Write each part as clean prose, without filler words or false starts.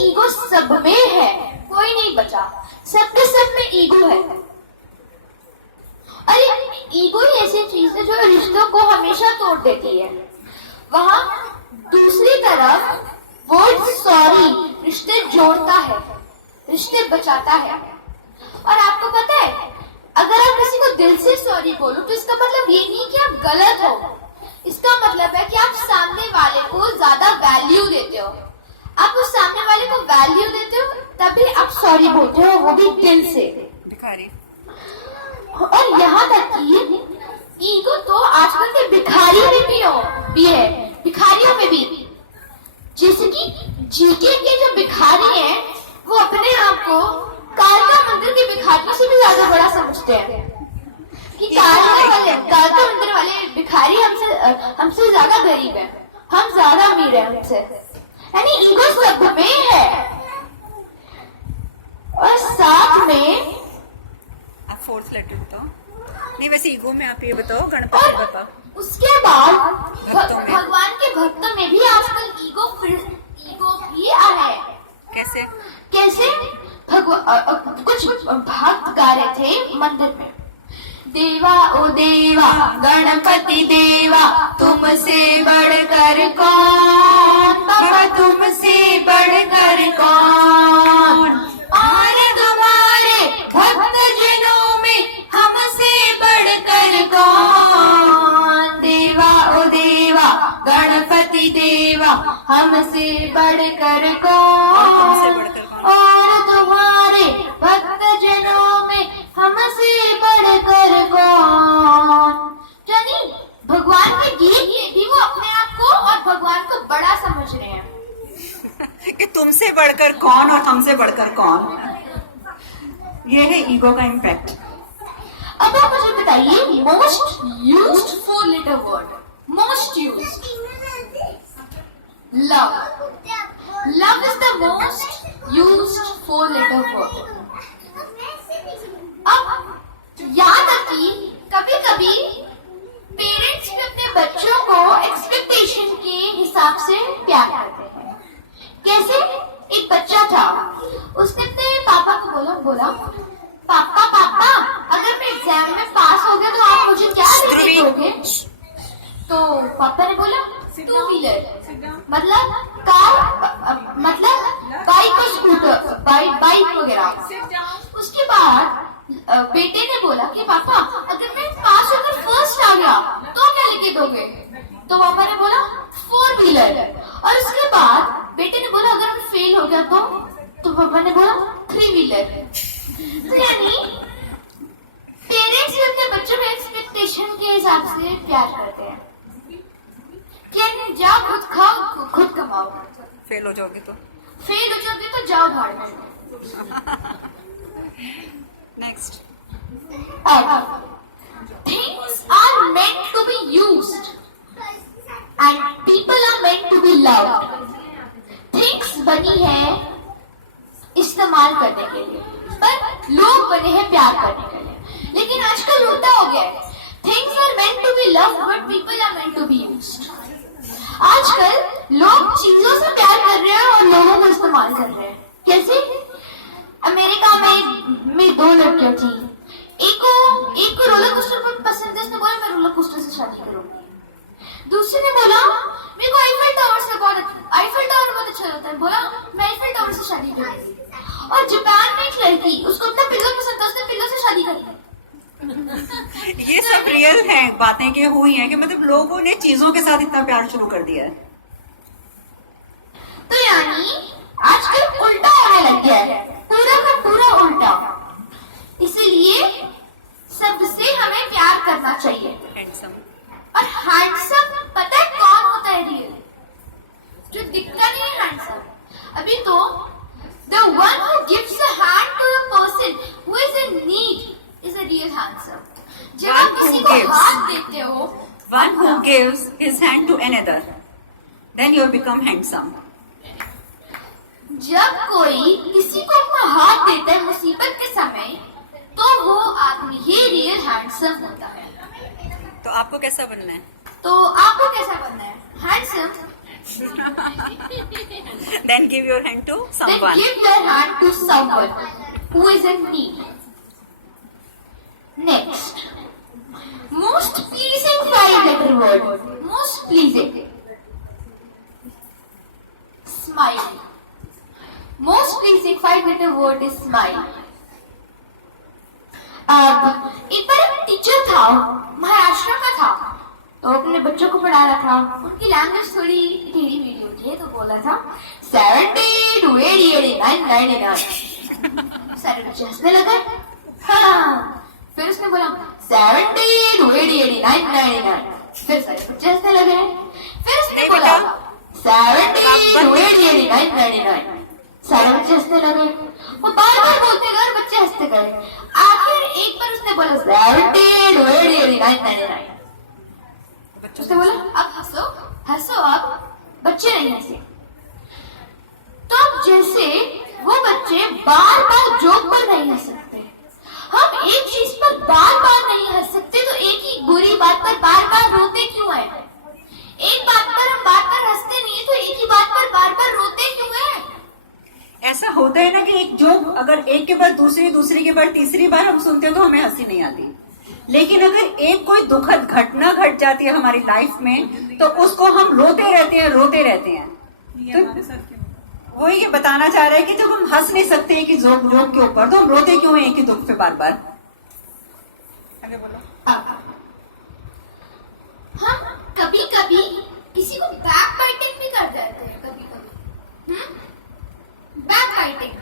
Ego सब में है, कोई नहीं बचा, सबके सब में ईगो है। अरे ईगो ही ऐसी चीज है जो रिश्तों को हमेशा तोड़ देती है। वहां दूसरी तरफ वर्ड सॉरी रिश्ते जोड़ता है, रिश्ते बचाता है। और आपको पता है, अगर आप किसी को दिल से सॉरी बोलो तो इसका मतलब ये नहीं कि आप गलत हो, इसका मतलब है कि आप सामने वाले को ज्यादा वैल्यू देते हो। आप उस सामने वाले को वैल्यू देते हो तभी आप सॉरी बोलते हो, वो भी दिल से। भिखारी। और यहाँ तक कि ईगो तो आजकल के भिखारियों में भी है, भिखारियों में भी। जैसे कि जीके के जो भिखारी हैं, वो अपने आप को कालका मंदिर के भिखारियों से भी ज्यादा बड़ा समझते हैं कि कालका मंदिर वाले भिखारी हमसे ज्यादा गरीब हैं, हम ज्यादा अमीर हैं उनसे। यानी ईगो सब में है। और साथ में आप फोर्थ लेटर बताओ। नहीं, वैसे ईगो में आप ये बताओ, गणपति बताओ। उसके बाद भक्तों में। भगवान के भक्तों में भी आजकल ईगो भी आ रहा है। कैसे? कैसे? कुछ भक्त गा रहे थे मंदिर में, देवा ओ देवा गणपति देवा तुमसे बढ़कर कौन, बाबा तुमसे बढ़कर कौन, और तुम्हारे भक्त जनों में हमसे बढ़कर कौन, देवा ओ देवा गणपति देवा हमसे बढ़कर कौन, और तुम्हारे भक्त जनों में हमसे बढ़कर कौन। यानी भगवान के गीत में भी वो अपने आप को और भगवान को बड़ा समझ रहे हैं कि तुमसे बढ़कर कौन और हमसे बढ़कर कौन। ये है ईगो का इम्पैक्ट। अब आप मुझे बताइए, most used 4 letter word, most used love. Love is the most used 4 letter word. अब याद रखिए, कभी कभी पेरेंट्स भी अपने बच्चों को एक्सपेक्टेशन के हिसाब से प्यार करते हैं। कैसे? एक बच्चा था, उसने अपने पापा को बोला पापा पापा अगर मैं एग्जाम में पास हो गया तो आप मुझे क्या गिफ्ट दोगे? तो पापा ने बोला 2 व्हीलर, मतलब कार, मतलब बाइक और स्कूटर, बाइक वगैरह। उसके बाद बेटे ने बोला कि पापा अगर मैं पास होकर फर्स्ट आ गया तो क्या लेके दोगे? तो पापा ने बोला 4 व्हीलर। और उसके बाद बेटे ने बोला अगर मैं फेल हो गया तो पापा ने बोला 3 व्हीलर। तो यानी पेरेंट्स अपने बच्चों में एक्सपेक्टेशन के हिसाब से प्यार करते हैं कि जाओ खुद खाओ खुद कमाओ, फेल हो जाओगे तो जाओ भाड़ में। Next. Things are meant to be used and people are meant to be loved. Things बनी है इस्तेमाल करने के लिए, पर लोग बने हैं प्यार करने के लिए। लेकिन आजकल उल्टा हो गया है, Things are meant to be loved but people are meant to be used. आजकल लोग चीजों से प्यार कर रहे हैं और लोगों को इस्तेमाल कर रहे हैं। कैसे? अमेरिका में 2 लड़कियां थी, एक को रोलर कोस्टर पर पसंद है, उसने बोला मैं रोलर कोस्टर से शादी करूंगी। दूसरे ने बोला मेरे को आईफिल टावर बहुत अच्छा लगता है, बोला मैं आईफिल टावर से शादी करूंगी। और जापान में एक लड़की, उसको अपना पिल्लो पसंद था, उसने पिल्लो से शादी कर ली। ये सब रियल है, बातें के हुई हैं कि मतलब लोगों ने चीजों के साथ इतना प्यार शुरू कर दिया है। तो यानी आजकल उल्टा होने लग गया है, पूरा का पूरा उल्टा। इसीलिए सबसे हमें प्यार करना चाहिए। हैंडसम। और हैंडसम पता है कौन होता है रियल? जो दिखता नहीं है हैंडसम। अभी तो the one who gives a hand to a person who is in need is a real handsome. जब आप किसी को हाथ देते हो, One who gives his hand to another, then you become handsome. जब कोई किसी को अपना हाथ देता है मुसीबत के समय, तो वो आदमी ही रियल हैंडसम होता है। तो आपको कैसा बनना है? तो आपको कैसा बनना है? Handsome. Then give your hand to Then someone. give your hand to someone who is in need. Next, most pleasing 5-letter word. Most pleasing. Smile. Most pleasing 5-letter word is smile. अब एक बार एक teacher था, महाराष्ट्र का था, तो अपने बच्चों को पढ़ा रहा था। उनकी लैंग्वेज थोड़ी टेढ़ी मेढ़ी होती है, तो बोला था 70 to 80, 89, 99। सारे बच्चे हंसने लगे। हाँ, फिर उसने बोला 70 to 80, 89, 99। फिर सारे बच्चे हंसने लगे। फिर उसने नहीं बोला बेटा। 70 to 80, 89, 99। सारे बच्चे हंसने लगे। वो बार बार बोलते गए और बच्चे हंसते गए। आखिर एक बार उसने बोला 70 to 80, 89, 99। उसने बोला अब हंसो हंसो, अब बच्चे नहीं हंसे। तो अब जैसे वो बच्चे बार बार जोक पर नहीं हंस सकते, हम एक चीज पर बार बार नहीं हंस सकते, तो एक ही बुरी बात पर बार बार रोते क्यों हैं? एक बात पर हम बार बार हंसते नहीं है, तो एक ही बात पर बार बार रोते क्यों हैं? ऐसा होता है ना कि एक जोक अगर एक के बाद दूसरी, दूसरी के बाद तीसरी बार हम सुनते हैं तो हमें हंसी नहीं आती, लेकिन अगर एक कोई दुखद घटना घट जाती है हमारी लाइफ में तो उसको हम रोते रहते हैं, रोते रहते हैं। तो वो ये बताना चाह रहे हैं कि जब हम हंस नहीं सकते हैं कि जोक के ऊपर, तो हम रोते क्यों हैं एक ही दुख पे बार बार? आगे बोलो। हम कभी कभी किसी को बैक बाइटिंग भी कर देते हैं, कभी कभी बैक बाइटिंग।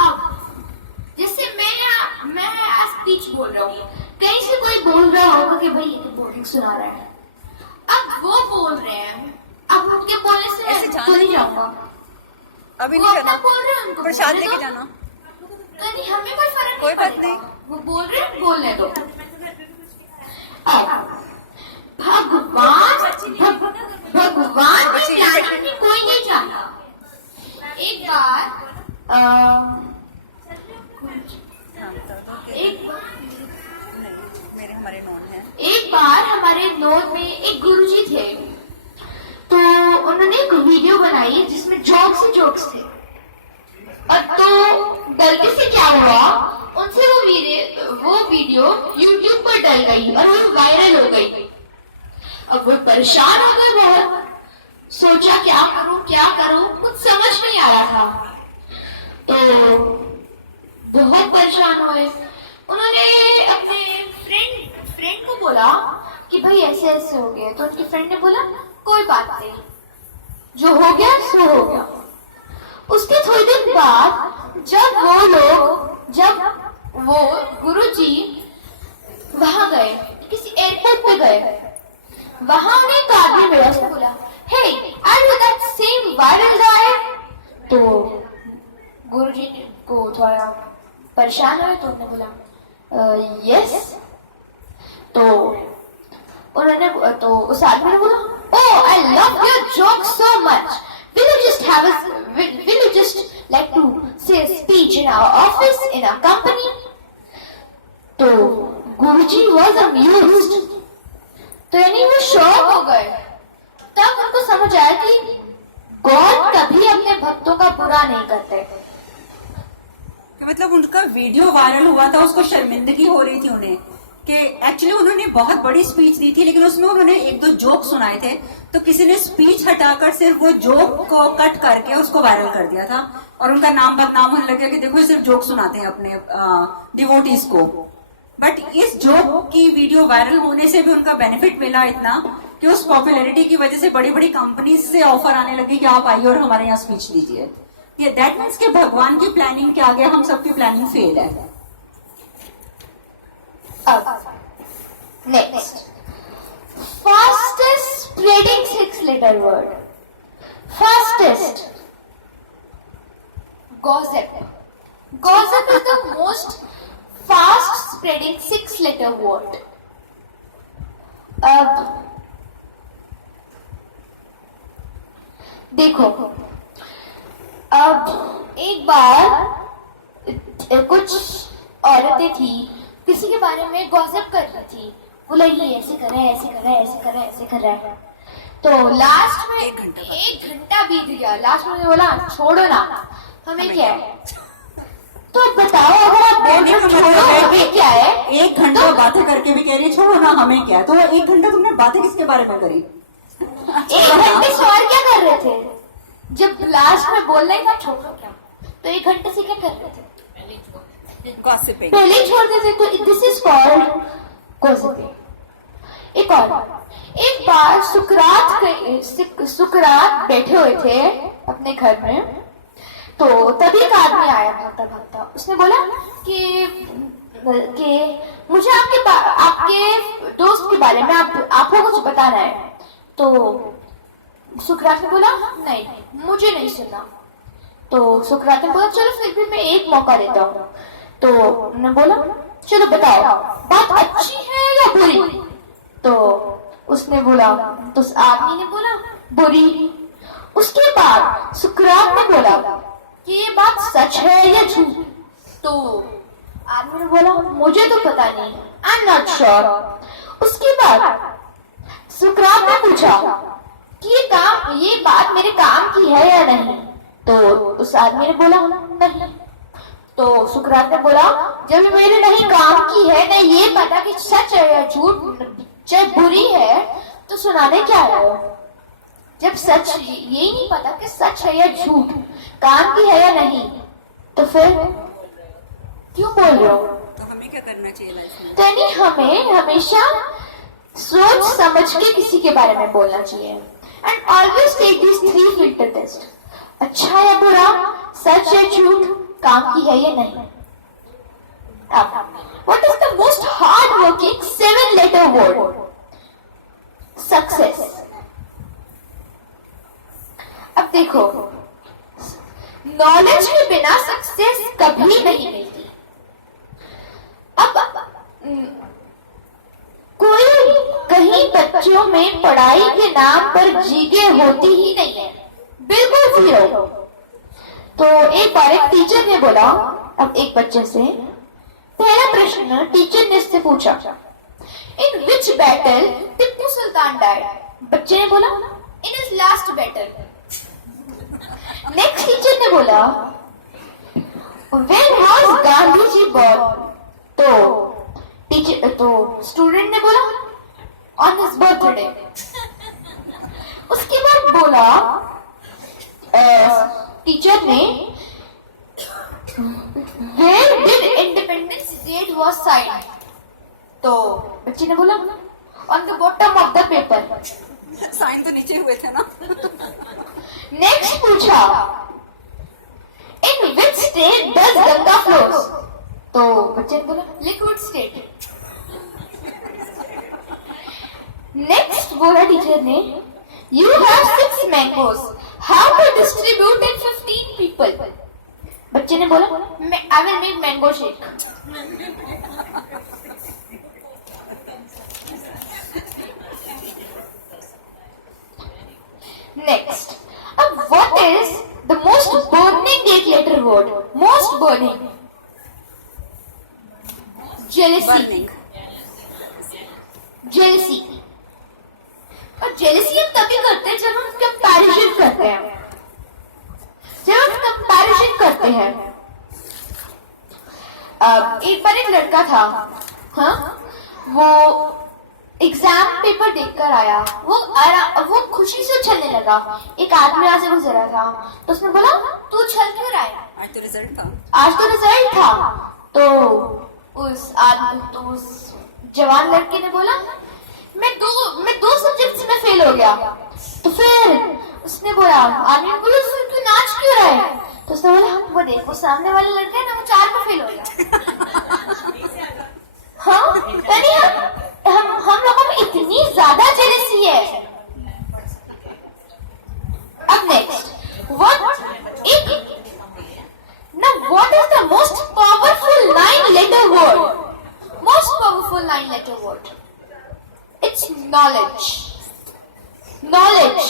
अब जैसे मैं आज स्पीच बोल रहा हूँ, कहीं से कोई बोल रहा होगा कि भाई ये तो बोरिंग सुना रहा है। अब वो बोल रहे हैं, अब उनके बोलने से ऐसे मैं जाना तो नहीं नहीं। जाऊंगा। अभी वो नहीं अपना जाना, बोल रहे हैं, उनको प्रसाद बोलने लेके दो। जाना। तो नहीं, हमें कोई फर्क कोई नहीं बात पड़ेगा। नहीं। वो बोल रहे हैं, बोलने दो। अब भगवान की प्लानिंग में कोई नहीं जाना। एक बार एक बार हमारे नोन में एक गुरुजी थे, तो उन्होंने एक वीडियो बनाई जिसमें जोक्स थे। और तो गलती से क्या हुआ, उनसे वो वीडियो YouTube पर डल गई और वो वायरल हो गई। अब वो परेशान हो गए बहुत, सोचा क्या करूं, कुछ समझ नहीं आ रहा था, तो बहुत परेशान हुए। उन्होंने अपने फ्रेंड को बोला कि भाई ऐसे ऐसे हो गया। तो उनके फ्रेंड ने बोला कोई बात नहीं, जो हो गया सो हो गया। उसके थोड़ी दिन बाद जब वो गुरुजी वहां गए, किसी एयरपोर्ट पे गए, वहां उन्हें एक आदमी मिला। उसने बोला hey are you that same viral guy? तो गुरुजी को थोड़ा परेशान हुए, तो उन्होंने बोला यस। तो उस आदमी ने बोला oh I love your joke so much, will you just like to say a speech in our office, in our company? तो गुरुजी was amused, तो यानी वो शॉक हो गए। तब उनको समझ आया कि गॉड कभी अपने भक्तों का बुरा नहीं करते। मतलब उनका वीडियो वायरल हुआ था, उसको शर्मिंदगी हो रही थी उन्हें कि एक्चुअली उन्होंने बहुत बड़ी स्पीच दी थी, लेकिन उसमें उन्होंने एक दो जोक सुनाए थे, तो किसी ने स्पीच हटाकर सिर्फ वो जोक को कट करके उसको वायरल कर दिया था और उनका नाम बदनाम होने लगा कि देखो ये सिर्फ जोक सुनाते हैं अपने डिवोटीज को। बट इस जोक की वीडियो वायरल होने से भी उनका बेनिफिट मिला इतना कि उस पॉपुलैरिटी की वजह से बड़ी बड़ी कंपनीज से ऑफर आने लगी कि आप आइए और हमारे यहाँ स्पीच दीजिए। ये दैट मीन्स कि भगवान की प्लानिंग के आगे हम सबकी प्लानिंग फेल है। Next, fastest spreading 6-letter word. Fastest. Gossip. Gossip is the most fast spreading 6-letter word. अब देखो, अब एक बार कुछ औरतें थी, किसी के बारे में गॉसिप कर रही थी, बोला ये ऐसे कर रहा है, ऐसे कर रहा है, ऐसे कर रहा है, ऐसे कर रहा है। तो लास्ट में 1 घंटा बीत गया। लास्ट में बोला छोड़ो ना, हमें क्या है। तो बताओ अगर आप बोल रहे हो छोड़ो हमें क्या है, 1 घंटा बातें करके भी कह रही है छोड़ो ना हमें क्या है, तो वो 1 घंटा तुमने बातें किसके बारे में करी? 1 घंटे से और क्या कर रहे थे? जब लास्ट में बोल रहे था छोड़ो क्या, तो 1 घंटे से क्या कर रहे थे? Gossiping. पहले ही छोड़ देते। तो दिस इज कॉल्ड गॉसिपिंग। एक बार सुकरात बैठे हुए थे अपने घर में, तो तभी एक आदमी आया भागता भागता। उसने बोला कि मुझे आपके दोस्त के बारे में आपको कुछ बताना है। तो सुकरात ने बोला नहीं, मुझे नहीं सुनना। तो सुकरात ने बोला चलो फिर भी मैं एक मौका देता हूँ। तो उन्होंने बोला चलो बताओ बात अच्छी है या बुरी। तो उसने बोला, तो उस आदमी ने बोला बुरी। उसके बाद सुकरात ने बोला कि ये बात सच है या झूठ। तो आदमी ने बोला मुझे तो पता नहीं, आई एम नॉट श्योर। उसके बाद सुकरात ने पूछा कि ये बात मेरे काम की है या नहीं। तो उस आदमी ने बोला नहीं। तो सुकरात ने बोला जब मेरे नहीं काम की है, नहीं ये पता कि सच है या झूठ, चाहे बुरी है तो सुनाने क्या है। जब सच यही नहीं पता कि सच है या झूठ, काम की है या नहीं, तो फिर क्यों बोल रहे हो? तो हमें क्या करना चाहिए लाइफ में? तो यानी हमें हमेशा सोच समझ के किसी के बारे में बोलना चाहिए। And always take this 3 filter test, अच्छा या बुरा, सच या झूठ, काम की है या नहीं। अब what is the most hard working 7 letter word? Success. अब देखो, नॉलेज के बिना सक्सेस कभी नहीं मिलती। अब कोई कहीं बच्चों में पढ़ाई के नाम पर जीके होती ही नहीं है, बिल्कुल जीरो। तो एक बार एक टीचर ने बोला अब एक बच्चे से, पहला प्रश्न टीचर ने इससे पूछा in which battle Tipu Sultan died. बच्चे ने बोला in his last battle. Next teacher ने बोला when was Gandhi ji born. तो स्टूडेंट ने बोला ऑन हिज बर्थडे। उसके बाद बोला टीचर ने where did independence day was signed. तो बच्चे ने बोला on the bottom of the paper. Sign तो नीचे हुए थे ना। नेक्स्ट पूछा in which state does Ganga flows. तो बच्चे ने बोला लिक्विड स्टेट। नेक्स्ट बोला टीचर ने you have 6 mangoes, how to distribute in 15 people. बच्चे ने बोला I will make mango shake. Next, अब what is the most burning 8 letter word? Most burning jealousy. Jealousy. और जेलसी हम तभी करते हैं जब हम कंपैरिजन करते हैं। एक बार एक लड़का था, हाँ, वो एग्जाम पेपर देखकर आया। वो खुशी से उछलने लगा। एक आदमी यहाँ से गुजर रहा था, तो उसने बोला तू उछल क्यों रहा है? आज तो रिजल्ट था। आज तो रिजल्ट था। तो उस जवान लड़के ने बोला मैं दो सब्जेक्ट्स में फेल हो गया। तो फिर उसने बोला, आदमी ने बोला तू नाच क्यों रहा है? तो उसने बोला वो देखो सामने वाला लड़का है ना, वो 4 में फेल हो गया। हाँ, यानी हम लोगों में इतनी ज्यादा जेलसी है। अब next, what is the most powerful 9-letter word? Most powerful 9-letter word. It's knowledge. Knowledge.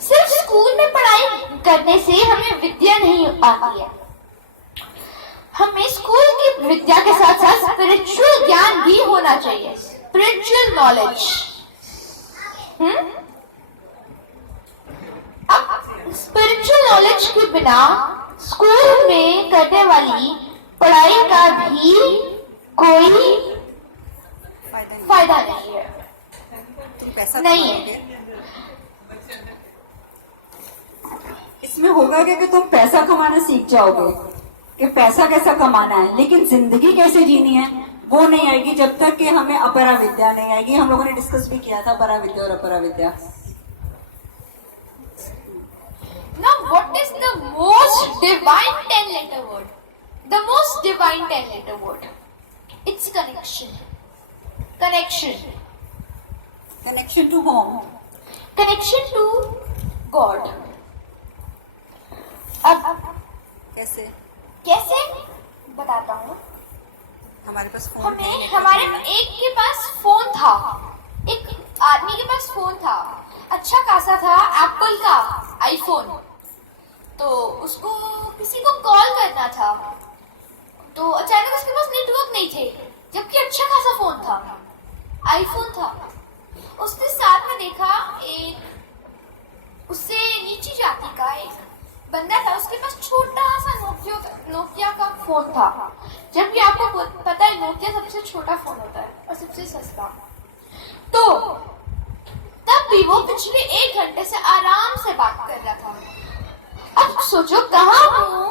सिर्फ स्कूल में पढ़ाई करने से हमें विद्या नहीं आती है। हमें स्कूल की विद्या के साथ साथ स्पिरिचुअल ज्ञान भी होना चाहिए। Spiritual knowledge. अब स्पिरिचुअल नॉलेज के बिना स्कूल में करने वाली पढ़ाई का भी कोई फायदा नहीं है। तुम पैसा नहीं है। कमाओगे। इसमें होगा क्या कि तुम पैसा कमाना सीख जाओगे कि पैसा कैसा कमाना है, लेकिन जिंदगी कैसे जीनी है वो नहीं आएगी जब तक कि हमें अपरा विद्या नहीं आएगी। हम लोगों ने डिस्कस भी किया था परा विद्या और अपरा विद्या। Now, what is the most divine 10-letter word? The most divine 10-letter word. It's connection. Connection. Connection to home. Connection to God. अब कैसे? कैसे बताता हूँ। हमारे पास फोन हमें हमारे एक के पास फोन था, एक आदमी के पास फोन था, अच्छा खासा था, एप्पल का आईफोन। तो उसको किसी को कॉल करना था, तो अचानक उसके पास नेटवर्क नहीं थे, जबकि अच्छा खासा फोन था, आईफोन था। उसने साथ में देखा एक उससे नीची जाति का एक बंदा था, उसके पास छोटा सा नोकिया का फोन था, जबकि आपको पता है नोकिया सबसे छोटा फोन होता है और सबसे सस्ता। तो तब भी वो पिछले 1 घंटे से आराम से बात कर रहा था। अब सोचो कहाँ हूँ,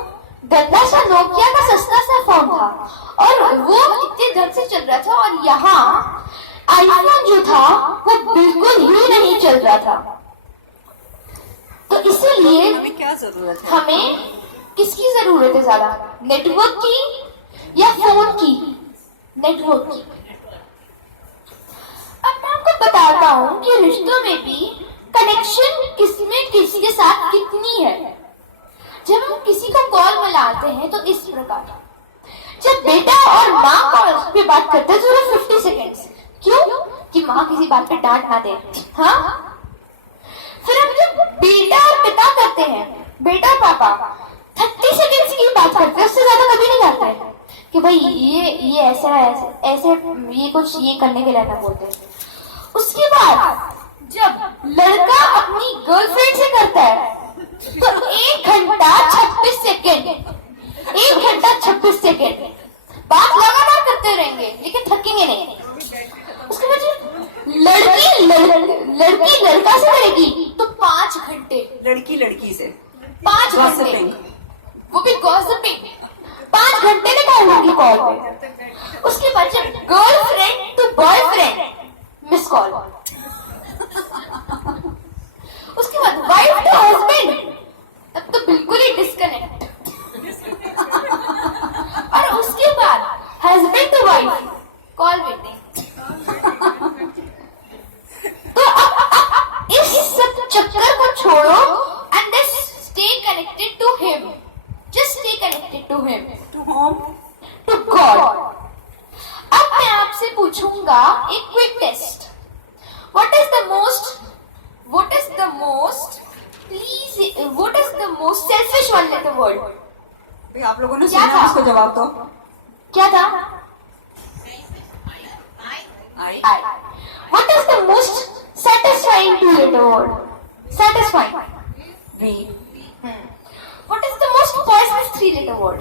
गंदा सा नोकिया का सस्ता सा फोन था और वो इतने दर से चल रहा था, और यहाँ आईफोन जो था वो बिल्कुल ही नहीं चल रहा था। तो इसीलिए हमें क्या जरूरत है? हमें किसकी जरूरत है ज्यादा, नेटवर्क की या फोन की? नेटवर्क की। अब मैं आपको बताता हूँ कि रिश्तों में भी कनेक्शन किसमें किसके साथ कितनी है। जब हम किसी को कॉल मिलाते हैं तो इस प्रकार, जब बेटा और माँ कॉल पे बात करते हैं तो 50 सेकेंड्स, क्यों? कि माँ किसी बात पे डांट ना दे। हाँ, फिर हम जब बेटा और पिता करते हैं, बेटा और पापा 30 सेकेंड्स की बात करते हैं, उससे ज्यादा कभी नहीं करते हैं कि भाई ये ऐसा ऐसे ये कुछ ये करने के लिए ना बोलते हैं। उसके बाद जब लड़का अपनी गर्लफ्रेंड से करता है तो 1 घंटा 26 सेकेंड, 1 घंटा 26 सेकेंड बात लगातार करते रहेंगे लेकिन थकेंगे नहीं। उसके बाद लड़की लड़का से करेगी तो 5 घंटे, लड़की लड़की से 5 घंटे, वो भी गॉसिपिंग, 5 घंटे निकालेंगी कॉल पे। उसके बाद जब girlfriend to boyfriend miss call, उसके बाद वाइफ टू हस्बैंड, तब तो बिल्कुल ही डिस्कनेक्ट। और उसके बाद husband to wife call waiting. तो अब इस सब चक्कर को छोड़ो and stay connected to him, just stay connected to him, to home, to God. अब मैं आपसे पूछूंगा एक quick test. What is the most selfish one letter word? आप लोगों ने क्या सुना, था? उसको जवाब दो। क्या था? I. What is the most satisfying 2-letter word? Satisfying. वी। What is the most poisonous 3-letter word?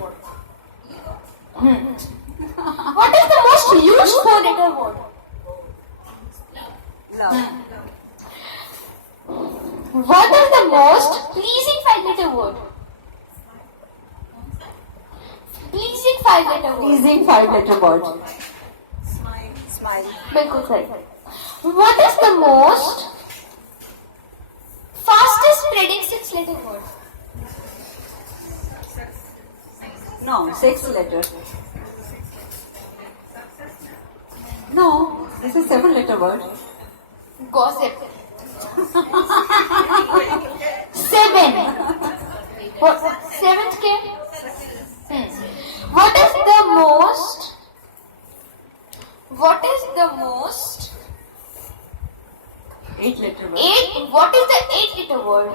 What is the most used 4-letter word? Love. What is the most pleasing 5-letter word? Pleasing 5-letter word. Pleasing 5-letter word। Smile. बिल्कुल सही। What is the most fastest spreading 6-letter word? No, 6-letter. No, this is 7-letter word. Gossip. 7. What? 7th के? What is the most 8-letter word. 8? What is the 8-letter word?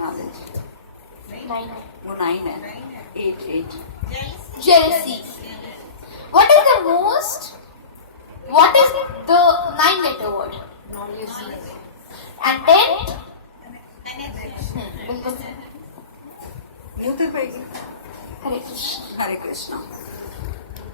Knowledge. 9. वो 9 है। 8। Jealousy. What is the 9-letter word? And tenth बिल्कुल न्यूतर भाई जी हरे कृष्ण हरे कृष्णा